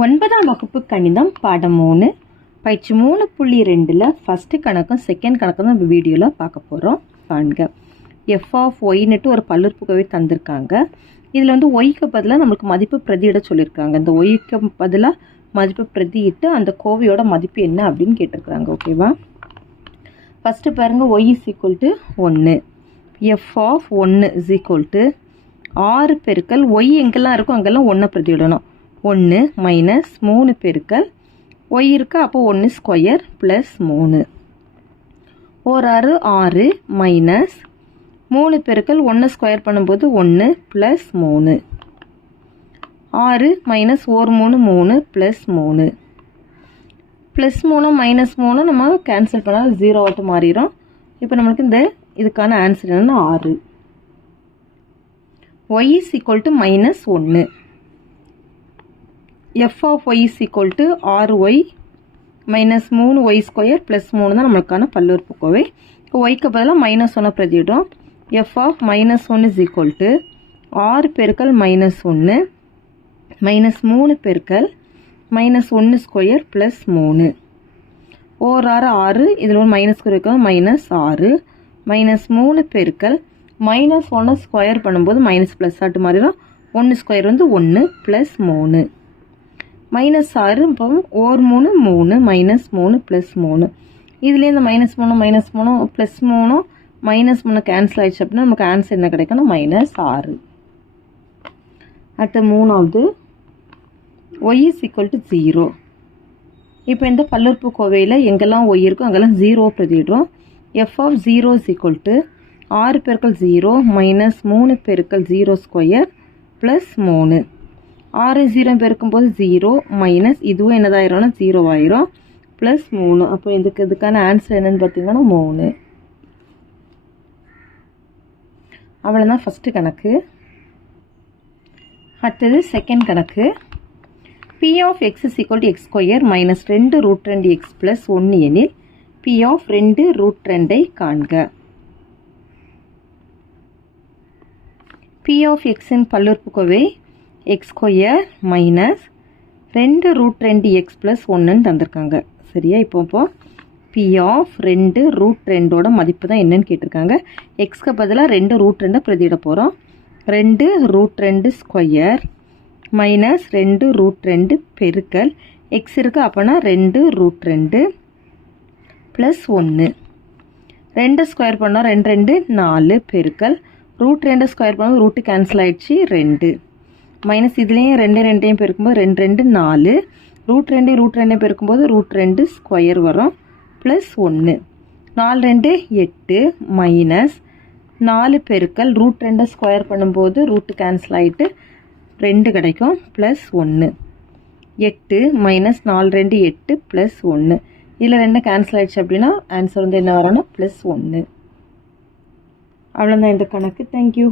ஒன்பதாம் வகுப்பு கணிதம் பாடம் 3 பயிற்சி 3.2ல் ஃபஸ்ட்டு கணக்கும் செகண்ட் கணக்கும் தான் வீடியோவில் பார்க்க போகிறோம். பாருங்க, எஃப் ஆஃப் ஒய்னுட்டு ஒரு பல்லுறுப்புக்கோவை தந்திருக்காங்க. இதில் வந்து ஒய்க்கு பதிலாக நம்மளுக்கு மதிப்பு பிரதியிட சொல்லியிருக்காங்க. இந்த ஒய்க்கு பதிலாக மதிப்பு பிரதியிட்டு அந்த கோவையோட மதிப்பு என்ன அப்படின்னு கேட்டிருக்கிறாங்க. ஓகேவா? ஃபஸ்ட்டு பாருங்கள், y is equal to 1, f of 1 is equal to 6 பெருக்கல் ஒய் எங்கெல்லாம் இருக்கும் அங்கெல்லாம் 1 பிரதியிடணும். 1 மைனஸ் 3 பெருக்கல் ஒய் இருக்கா, அப்போ 1 ஸ்கொயர் ப்ளஸ் 3 ஒரு 6 மைனஸ் 3 பெருக்கல் 1 ஸ்கொயர் பண்ணும்போது 1 plus 3 6 minus 1 3 3 plus 3 plus 3 minus 3 நம்ம கேன்சல் பண்ணால் 0 ஆட்டு மாறிடும். இப்போ நம்மளுக்கு இதுக்கான ஆன்சர் என்னன்னா 6. Y is equal to minus 1, f of y is equal to 6y minus 3y square plus 3 தான் நம்மளுக்கான பல்லுறுப்புக்கோவை. இப்போ ஒய்க்கு பதிலாக மைனஸ் 1 பிரதியிடும். F of minus 1 is equal to 6 பெருக்கல் மைனஸ் 1 மைனஸ் 3 பெருக்கல் மைனஸ் 1 ஸ்கொயர் ப்ளஸ் 3 ஒரு 6 இதில் ஒரு மைனஸ் இருக்கும், மைனஸ் 6 மைனஸ் 3 பெருக்கல் மைனஸ் 1 ஸ்கொயர் பண்ணும்போது மைனஸ் ப்ளஸ் ஆட்டு மாறிடும். 1 ஸ்கொயர் வந்து 1 ப்ளஸ் 3 மைனஸ் 6 இப்போ ஒரு 3 3 மைனஸ் 3 ப்ளஸ் 3 இதுலேயே இந்த மைனஸ் 3 ப்ளஸ் 3 மைனஸ் 3 கேன்சல் ஆயிடுச்சு அப்படின்னா நமக்கு ஆன்சர் என்ன கிடைக்குன்னா மைனஸ் 6. அடுத்த மூணாவது, ஒய் இஸ் ஈக்குவல் டு 0. இப்போ இந்த பல்லுறுப்புக்கோவையில் எங்கெல்லாம் ஒய் இருக்கும் அங்கெல்லாம் 0 பிரதியிடுறோம். F of 0 is equal to 6 பெருக்கல் 0 மைனஸ் 3 பெருக்கல் 0 ஸ்கொயர் ப்ளஸ் 3 6 0 பெருக்கும்போது 0 மைனஸ் இதுவும் என்னதாயிரம்னா 0 ஆயிரும் ப்ளஸ் 3. அப்போ இதுக்கான ஆன்சர் என்னன்னு பார்த்தீங்கன்னா 3. அவ்வளோதான் ஃபஸ்ட்டு கணக்கு. அடுத்தது செகண்ட் கணக்கு. P of x is equal to x square minus 2 root 2 x plus 1 எனில் பி ஆஃப் 2 ரூட் 2ஐ காண்க. பி ஆஃப் எக்ஸின் பல்லுறுப்புக்கோவை x square minus 2 root 2 x plus 1ன்னு தந்திருக்காங்க. சரியா? இப்போ பி ஆஃப் 2 ரூட் 2ஓட மதிப்பு தான் என்னன்னு கேட்டிருக்காங்க. எக்ஸ்க்கு பதிலாக 2 ரூட் 2 பிரதியிட போகிறோம். 2 ரூட் 2 ஸ்கொயர் மைனஸ் 2 ரூட் 2 பெருக்கல் எக்ஸ் இருக்குது அப்போனா 2 ரூட் 2 ப்ளஸ் 1 2 ஸ்கொயர் பண்ணால் 2 2 4 பெருக்கல் ரூட் 2 ஸ்கொயர் பண்ணால் ரூட்டு கேன்சல் ஆகிடுச்சு 2 மைனஸ் இதுலேயும் 2 2ஐயும் பெருக்கும்போது 2 2 4 ரூட் 2 ரூட் 2 பெருக்கும்போது ரூட் 2 ஸ்கொயர் வரும் ப்ளஸ் 1 4 2 8 மைனஸ் 4 பெருக்கல் ரூட் 2 ஸ்கொயர் பண்ணும்போது ரூட்டு கேன்சல் ஆகிட்டு 2 கிடைக்கும் ப்ளஸ் 1 8 மைனஸ் 4 2 8 ப்ளஸ் 1 இதில் 2 கேன்சல் ஆகிடுச்சு அப்படின்னா ஆன்சர் வந்து என்ன வரும்னா ப்ளஸ் 1. அவ்வளோதான் இந்த கணக்கு. தேங்க்யூ.